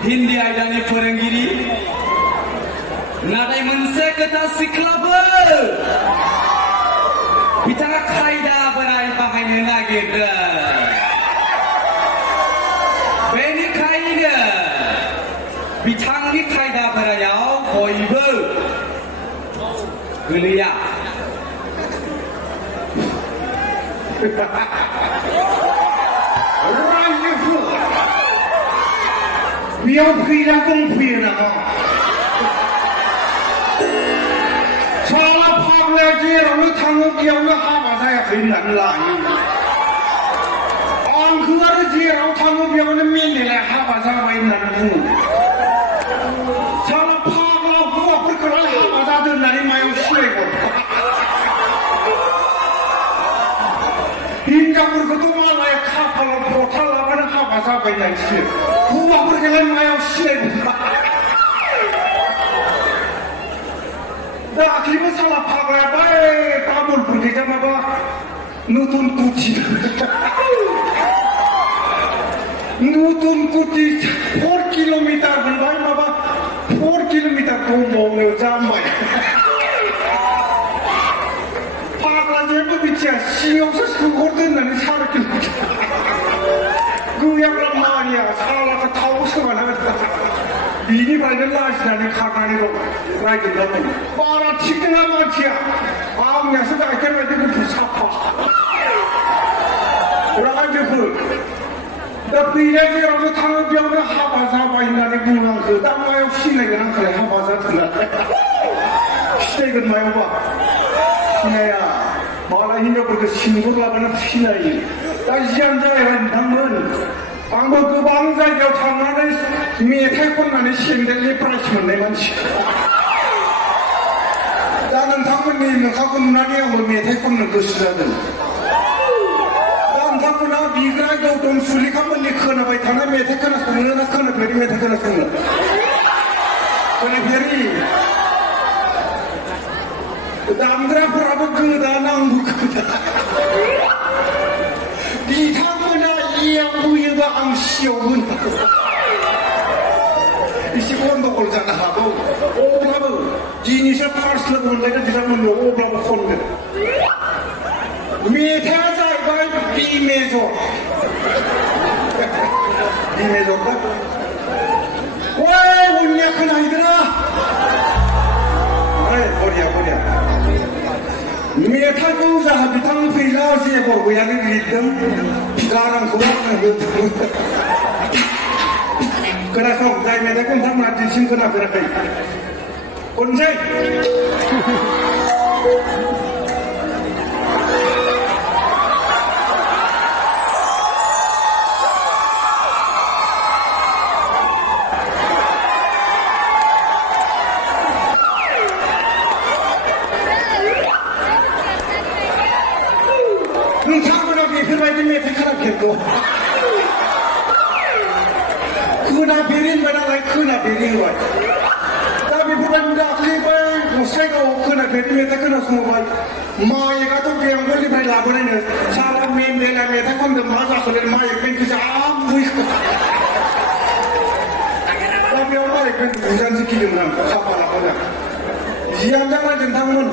Hindi aidani forenggiri natai mense kata siklaba bicara kaida berai bahayne nagirda beni kaida bitangni kaida berayau boybo geliya Biar kita kumpul nak. Salah pak lagi orang tangguh dia orang apa saya hendak lagi. Orang keluar dia orang tangguh dia orang mini lah apa saya hendak pun. Salah pak lah buat perkara apa saya tu nari mayu siapa. Hingga berketumbang lah kapal portal apa nak apa saya hendak siapa. Buat perkara mayu siapa. Dah kini salah pakai baik, tabur pergi jam apa? Nutun kuti, nutun kuti 4 kilometer berbaik apa? 4 kilometer tumbang ni jam baik. Pakai je berbicara, siapa sesuatu nanti salah kilometer. Guyang ramai ya, salah ketahu semua. Ini bagian lah sebenarnya kakak itu lagi dalam. Para cikgu macam, amnya sudah akan ada bersapa. Orang aja pun. Tapi dia orang tangguh dia orang apa ini ada guna ke? Tak mahu sih lagi orang kerja apa sahaja. Sih kan mahu apa? Naya, malah ini berkesinggul lah benar sih lagi. Kajian saya teman. Anggur kebang saya jauh tangan ni meter pun mana sendiri price mana macam. Dan tangan ni nak aku nari anggur meter pun nak kesulitan. Dan tangan nak bicara jauh tom sulit kamu ni kena baik tangan meter kena semua nak kena beri meter kena semua. Kena beri. Dan berapa berapa kedan anggur kedan. Di tangan yang punya ang siapun, isi pun tak boleh jangan apa. Oh berapa? Jenisnya parcel pun mereka tidak menolak. Oh berapa pun? Meter saya baik di meja. Di meja apa? Wah, punya kena idra. Boleh. Meter tu dah bitang filau sih baru yang ini hitam. Sekarang kurang kena sok saya meter pun tak mati sih kena berakai. Kunci. Kuna birin mana lagi kuna birin lagi. Tapi bukan dah kira musik kau kuna birin meta kuna semua baik. Mai kata tu yang boleh baik lagu ni. Salah menda meta kon tu masa kalau mai pun tu jam buih. Tapi orang mai pun jangan sikit orang apa lagu ni. Jangan jangan tentang mun.